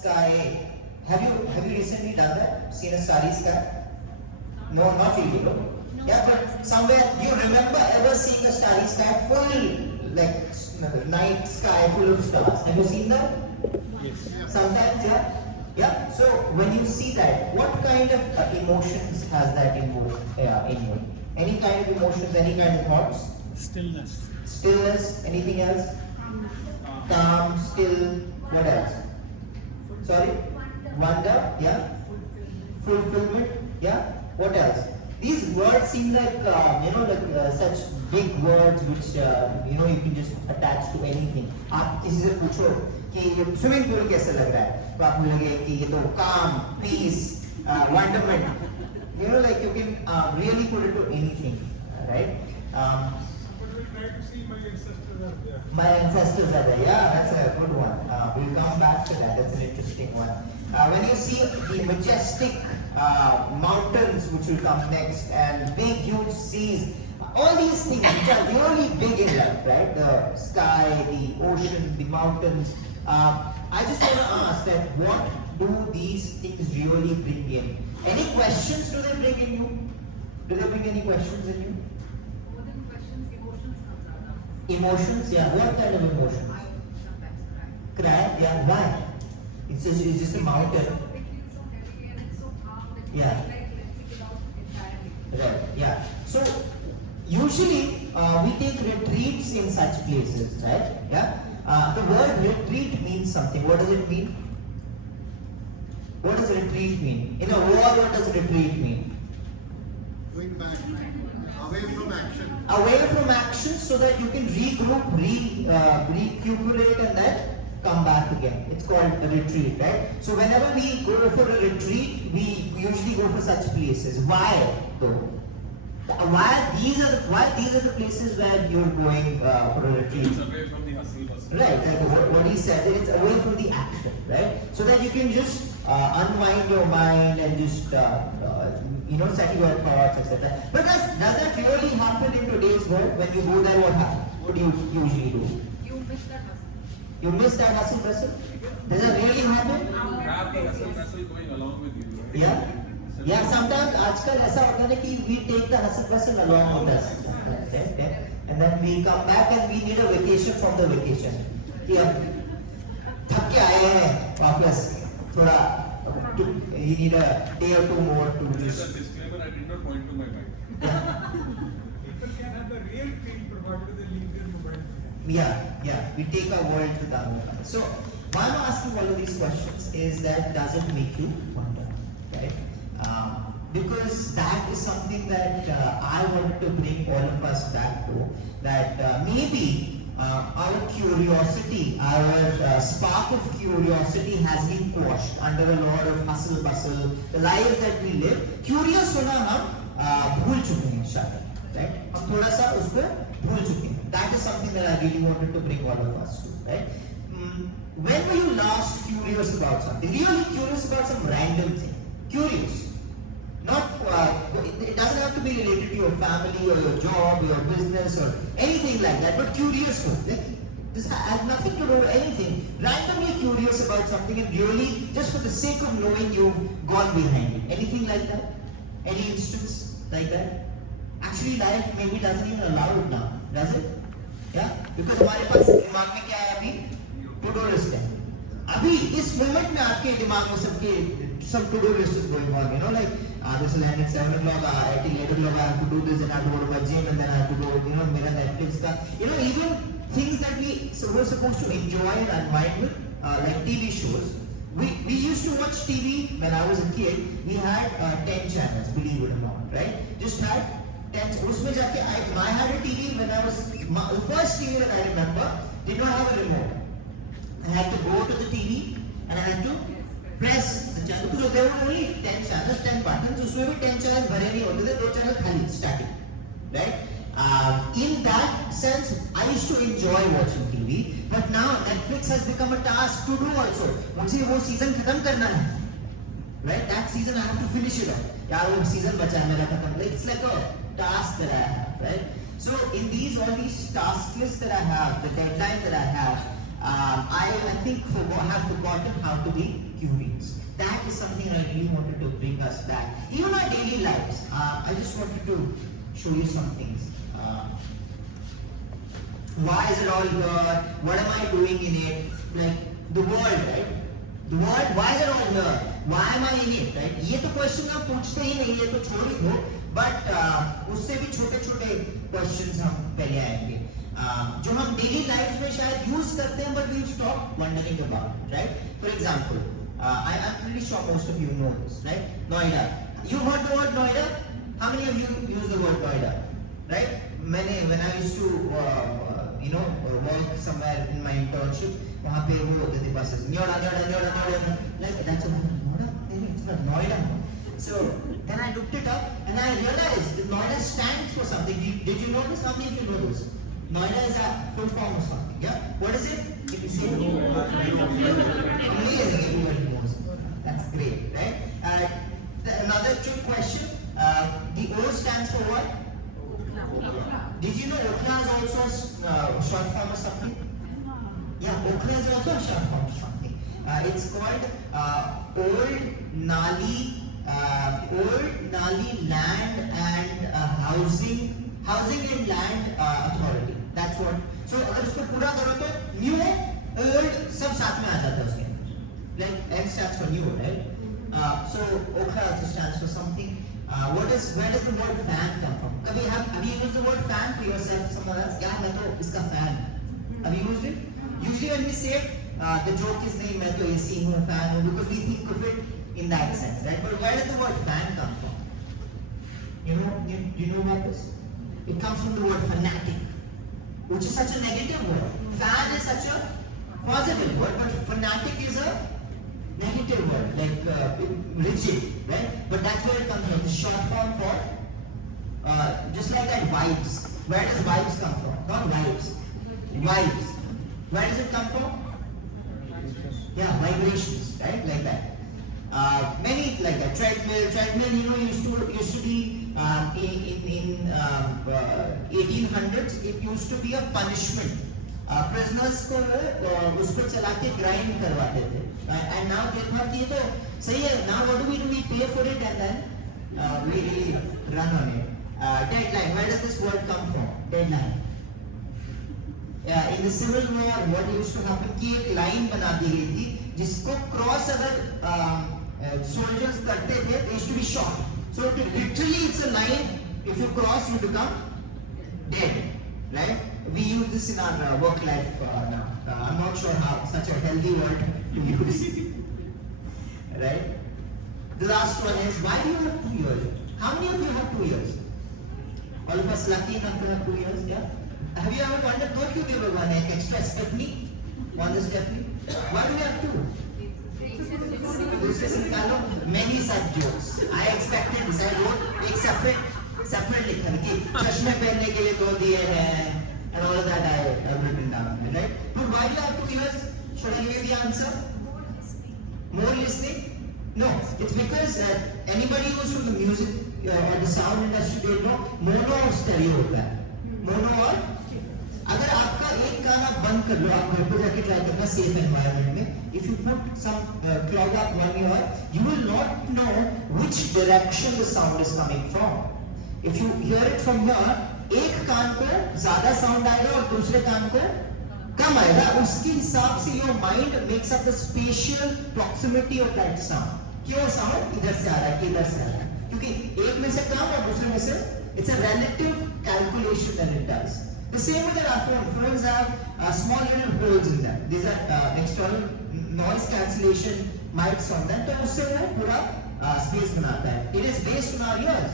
sky. Have you recently done that? Seen a starry sky? No, not really. No. Yeah, but somewhere you remember ever seeing a starry sky full, like night sky full of stars? Have you seen that? Yes. Sometimes, yeah. Yeah. So when you see that, what kind of emotions has that invoked in you? Any kind of emotions? Any kind of thoughts? Stillness. Stillness. Anything else? Calm, still. What else? Sorry? Wonder. Yeah. Fulfillment. Yeah. What else? These words seem like such big words which you can just attach to anything. आप किसी से पूछो कि ये swimming pool कैसे लग रहा है, तो आपको लगे कि ये तो calm, peace, wonderment. Like you can really put it to anything, right? But we try to see my ancestors are there. My ancestors are there. Yeah, that's a good one. We'll come back to that. That's an interesting one. When you see the majestic mountains which will come next, and big, huge seas, all these things which are really big in life, right? The sky, the ocean, the mountains. I just want to ask that what do these things really bring in? Any questions do they bring in you? Do they bring any questions in you? More than questions, emotions comes out. Emotions? Yeah. What kind of emotions? I sometimes cry. Cry? Yeah. Why? It's just a mountain. It feels so heavy and it's so calm that Yeah. it's like letting it out entirely. Right. Yeah. So usually we take retreats in such places, right? Yeah. The word retreat means something. What does it mean? What does retreat mean? In a war, what does retreat mean? Going back, away from action. Away from action so that you can regroup, recuperate and then come back again. It's called a retreat, right? So whenever we go for a retreat, we usually go for such places. Why though? Why these are the places where you're going for a retreat? It's away from the hustle bustle. Right, like what he said, it's away from the action, right? So that you can just unwind your mind and just settle your thoughts, etc. But does that really happen in today's world? When you go there, what happens? What do you usually do? You miss that hustle. You miss that hustle bustle? Does it really happen? You have the hustle bustle going along with you, right? Yeah. Yeah, sometimes आजकल ऐसा होता है कि we take the hustle bustle along with us, and then we come back and we need a vacation from the vacation. कि अब थक के आए हैं वापस थोड़ा you need a day or two more to Just a just. disclaimer, I did not point to my mic. People can have the real feel provided they leave their mobile phone. Yeah, we take our world to the other. So why I'm asking all of these questions is that does it make you wonder, right? Because that is something that I wanted to bring all of us back to, that maybe our curiosity, our spark of curiosity has been quashed under a lot of hustle bustle, the lives that we live. Curious होना हम भूल चुके हैं शायद, right? हम थोड़ा सा उसको भूल चुके हैं. That is something that I really wanted to bring all of us to, right? When were you last curious about something? Really curious about some random thing? Curious. Not, it doesn't have to be related to your family or your job, your business or anything like that, but curious one. Like, this has nothing to do with anything. Randomly curious about something and really, just for the sake of knowing, you've gone behind it. Anything like that? Any instance like that? Actually, life maybe doesn't even allow it now, does it? Yeah? Because हमारे पास दिमाग में क्या है अभी? To-do list है. अभी इस moment में आपके दिमाग में सबके some to-do list is going on, like this will end at 7 o'clock, at 8 o'clock I have to do this and I have to go to my gym and then I have to go, मेरा Netflix का, even things that we were supposed to enjoy and unwind with, like TV shows. We used to watch TV when I was a kid. We had 10 channels, believe it or not, right? Just had 10. उसमें जाके I had a TV when I was the first TV that I remember did not have a remote. I had to go to the TV and I had to press the channel. So there were only 10 channels, 10 buttons. उसमें भी 10 channels भरे नहीं होते थे, 2 channels खाली static, right? In that sense, I used to enjoy watching TV, but now Netflix has become a task to do also. मुझे वो season खत्म करना है, right? That season I have to finish it off. यार वो season बचा है मेरा खत्म. It's like a task that I have, right? So in all these task lists that I have, the deadlines that I have, I think have forgotten how to be curious. That is something I really wanted to bring us back. Even our daily lives. I just wanted to show you some things. Why is it all here? What am I doing in it? Like the world, right? The world, why is it all here? Why am I in it? Right? ये तो question आप पूछते ही नहीं, ये तो छोड़ ही दो. But उससे भी छोटे-छोटे questions हम पहले आएंगे. जो हम daily lives में शायद use करते हैं, but we stop wondering about, right? For example, I'm pretty sure most of you know this, right? Noida. You heard the word Noida? How many of you use the word Noida? Right? When I used to work somewhere in my internship, वहाँ पे वो होते थे buses. Noida. Like that's a Noida. It's not Noida. So then I looked it up and I realized that Noida stands for something. Did you know this? How many of you know this? Noida is a full form of something. Yeah. What is it? If you say amazing, everybody knows. That's great, right? Another trick question. The O stands for what? Did you know Okhla is also a short form of something? Yeah, Okhla is also a short form of something. It's called Old Nali Land and Housing and Land Authority. That's what. So अगर उसको पूरा करो तो new old सब साथ में आ जाता है उसके अंदर. Like N stands for new, right? So Okhla also stands for something. Where does the word fan come from? कभी have you used the word fan for yourself, someone else? Yeah, मैं तो इसका fan. Have you used it? Usually when we say it, the joke is नहीं मैं तो AC हूँ fan हूँ because we think of it in that sense, right? But where does the word fan come from? You know about this? It comes from the word fanatic, which is such a negative word. Fan is such a positive word, but fanatic is a negative word, like rigid, right? But that's where it comes from. The short form for, just like that, vibes. Where does vibes come from? Not vibes. Vibes. Where does it come from? Yeah, vibrations, right? Like that. Many like that. Treadmill, used to be in 1800s. It used to be a punishment. Prisoners को उस पर चला के grind करवाते थे. And now देखा कि ये तो सही है. Now what do? We pay for it and then we really run on it. Deadline. Where does this word come from? Deadline. In the Civil War, what used to happen कि एक line बना दी गई थी जिसको cross अगर soldiers करते थे, they used to be shot. So literally it's a line. If you cross, you become dead, right? We use this in our work life now. I'm not sure how such a healthy word to use, right? The last one is, why do you have 2 years? How many of you have 2 years? All of us lucky enough to have 2 years, yeah? Have you ever wondered, दो क्यों दे भगवान एक extra stepney, one stepney? Why do we have 2? दूसरे से निकालो. Many such jokes. I expected this. I wrote एक separate लिखा कि चश्मे पहनने के लिए 2 दिए हैं. And all of that I have written down, right? But why do you have 2 years? Should I give you the answer? More listening? No, it's because anybody who's from the music or the sound industry, they know mono और stereo होता है. Mono और अगर आपका एक कान आप बंद कर लो, आप घर पे जाके ट्राई करना safe environment में. If you put some clog up one ear, you will not know which direction the sound is coming from. If you hear it from here, एक कान को ज़्यादा sound आएगा और दूसरे कान को कम आएगा. उसके हिसाब से your mind makes up the spatial proximity of that sound. क्यों sound इधर से आ रहा है कि इधर से आ रहा है? क्योंकि एक में से कम और दूसरे में से it's a relative calculation that it does. The same with our phones. Phones have small little holes in them. These are external noise cancellation mics on them. तो उससे वो पूरा space बनाता है. It is based on our ears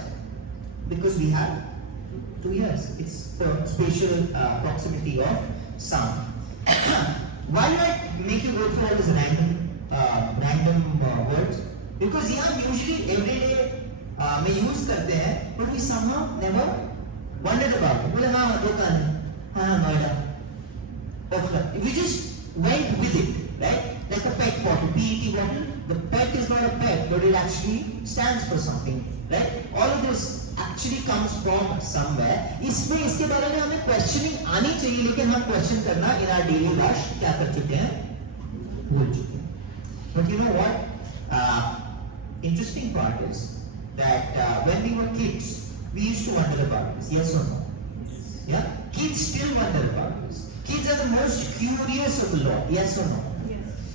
because we have 2 years. It's for spatial proximity of sound. Why did I make you go through all these random words? Because हम usually everyday में use करते हैं, but we somehow never wondered about it. बोले हाँ दो कान है, हाँ Noida, Okhla. We just went with it, right? Like a pet bottle, PET bottle. The pet is not a pet, but it actually stands for something, right? All of this actually comes from somewhere. इसमें इसके बारे में हमें questioning आनी चाहिए, लेकिन हम question करना in our daily life क्या कर चुके हैं, भूल चुके हैं. But you know what? Interesting part is that when we were kids, we used to wonder about this. Yes or no? Yeah. Kids still wonder about this. Kids are the most curious of the lot. Yes or no?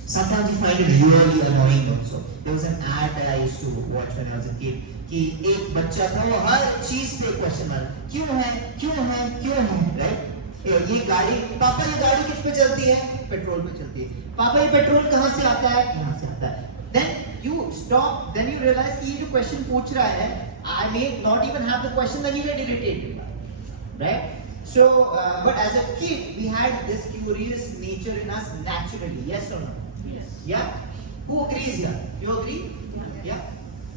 Sometimes you find it really annoying also. There was an ad that I used to watch when I was a kid कि एक बच्चा था वो हर चीज पे question मार क्यों है क्यों है क्यों है, राइट? ये गाड़ी, पापा ये गाड़ी किस पे चलती है? पेट्रोल पे चलती है. पापा ये पेट्रोल कहाँ से आता है? यहाँ से आता है. Then you stop, then you realize कि ये जो क्वेश्चन पूछ रहा है, I may not even have the question, then you get irritated, right? So, but as a kid, we had this curious nature in us naturally. Yes or no? Yeah? Who agrees here? You agree? Yeah?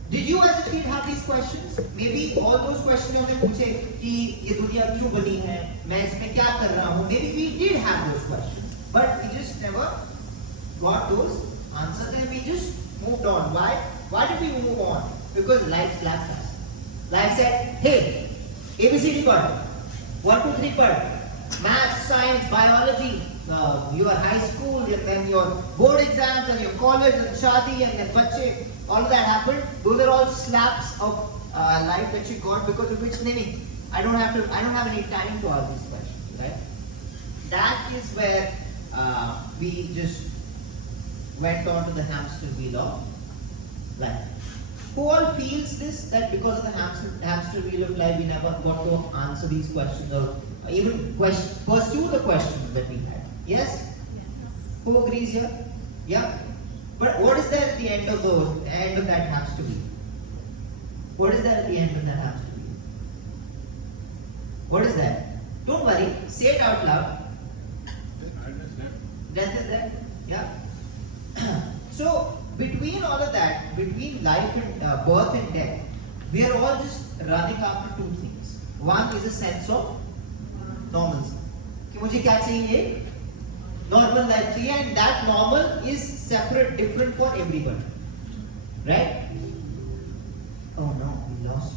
Did you as a kid have these questions? Maybe all those questions हमने पूछे कि ये दुनिया क्यों बनी है, मैं इसमें क्या कर रहा हूँ. Maybe we did have those questions, but we just never got those answers and we just moved on. Why? Why did we move on? Because life slapped us. Life said, hey, ABCD पढ़, 1, 2, 3 पढ़, math, science, biology, your high school, and then your board exams, and your college, and shadi, and then bache, all of that happened. Those are all slaps of life that you got because of which maybe I don't have any time to ask these questions, right? That is where we just went on to the hamster wheel of life. Who all feels this, that because of the hamster wheel of life, we never got to answer these questions or even pursue the questions that we had? Yes? Who agrees here? Yeah? But what is there at the end of that hamster wheel? What is there at the end of that hamster wheel? What is that? Don't worry, say it out loud. Death is there? Yeah? So, between all of that, between life and birth and death, we are all just running after two things. One is a sense of normalcy. कि मुझे क्या चाहिए? Normal life चाहिए, and that normal is separate, different for everyone. Right? Oh no, we lost.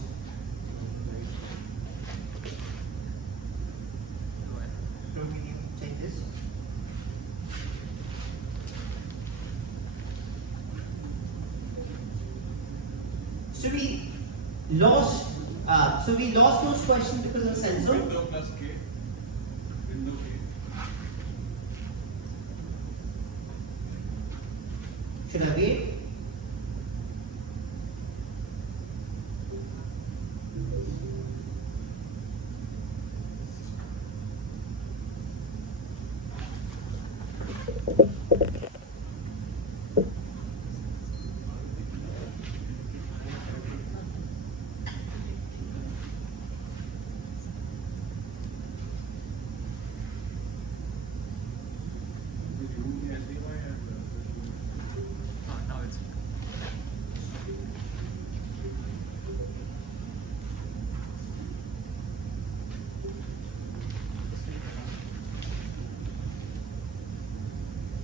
Don't we check this? So we lost those questions because of the sense of Window plus K. Window K. should I wait?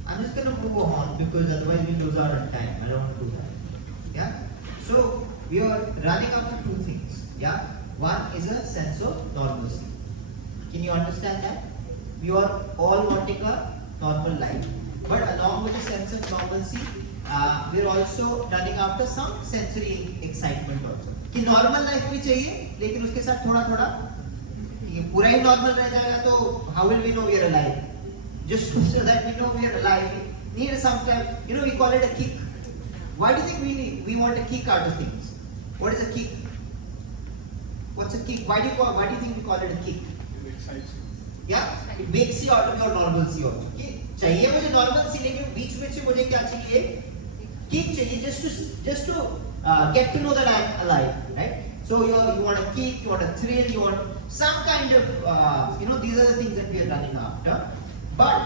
I'm just going to move on because otherwise we lose our time. I don't want to do that. Yeah? So, we are running after two things. Yeah? One is a sense of normalcy. Can you understand that? We are all wanting a normal life. But along with the sense of normalcy, we are also running after some sensory excitement also. कि normal life भी चाहिए, लेकिन उसके साथ थोड़ा थोड़ा पूरा ही normal रह जाएगा तो how will we know we are alive? Just so that we know we are alive, we need sometimes, we call it a kick. Why do you think we want a kick out of things? What is a kick? What's a kick? Why do you think we call it a kick? It excites you. Yeah, it makes you out of your normalcy also. कि चाहिए मुझे normalcy, लेकिन बीच में से मुझे क्या चाहिए? Kick चाहिए, just to get to know that I am alive, right? So you want a kick, you want a thrill, you want some kind of, these are the things that we are running after. But